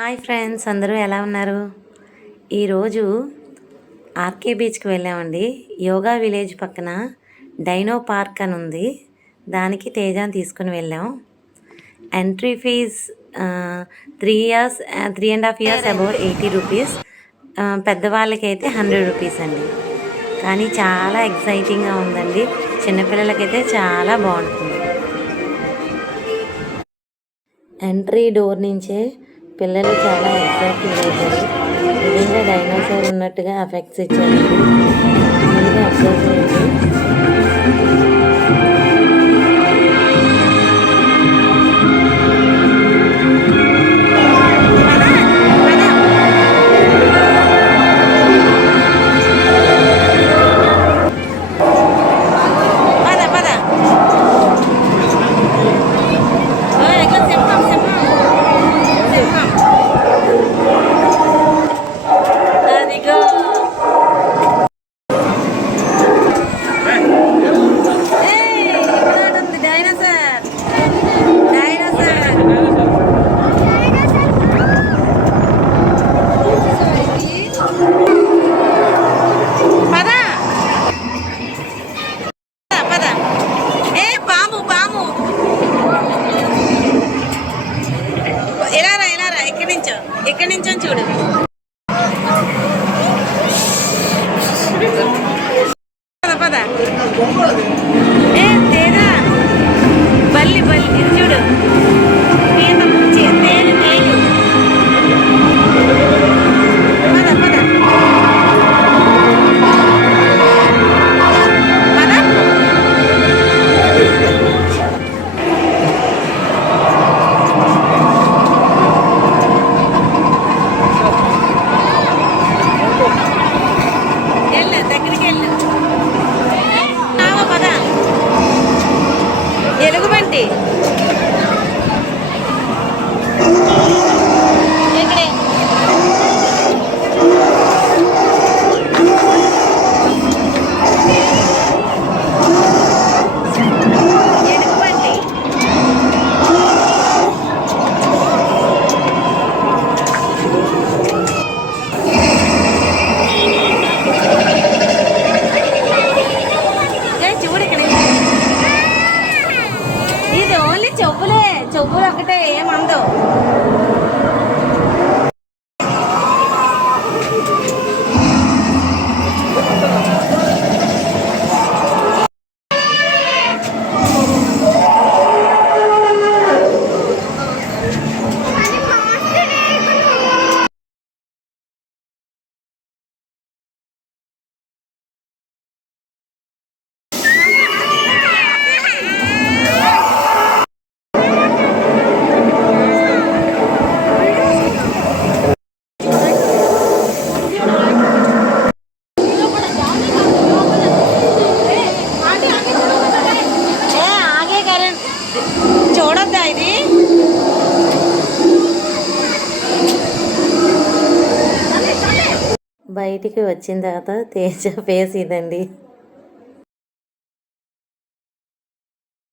Hi friends అందరూ ఎలా ఉన్నారు? ఈరోజు ఆర్కే బీచ్కి వెళ్ళామండి. యోగా విలేజ్ పక్కన డైనో పార్క్ అని ఉంది. దానికి తేజాన్ని తీసుకుని వెళ్ళాం. Entry fee three years three and half years above eighty rupees. పెద్దవాళ్ళకైతే hundred rupees అండి. కానీ చాలా ఎక్సైటింగ్గా ఉందండి. చిన్నపిల్లలకైతే చాలా బాగుంటుంది. ఎంట్రీ డోర్ నుంచే పిల్లలు చాలా ఎక్సైట్ ఫీల్ అవుతారు నిజంగా డైనోసార్ ఉన్నట్టుగా ఎఫెక్ట్స్ ఇచ్చారు. అబ్జర్వ్ చేయండి. నుంచో ఎక్కడి నుంచో చూడు పద ചൊവ്വൂരാക്കട്ടെ ഏ മന്തോ బయటికి వచ్చిన తర్వాత తేజ ఫేస్ ఇదండి.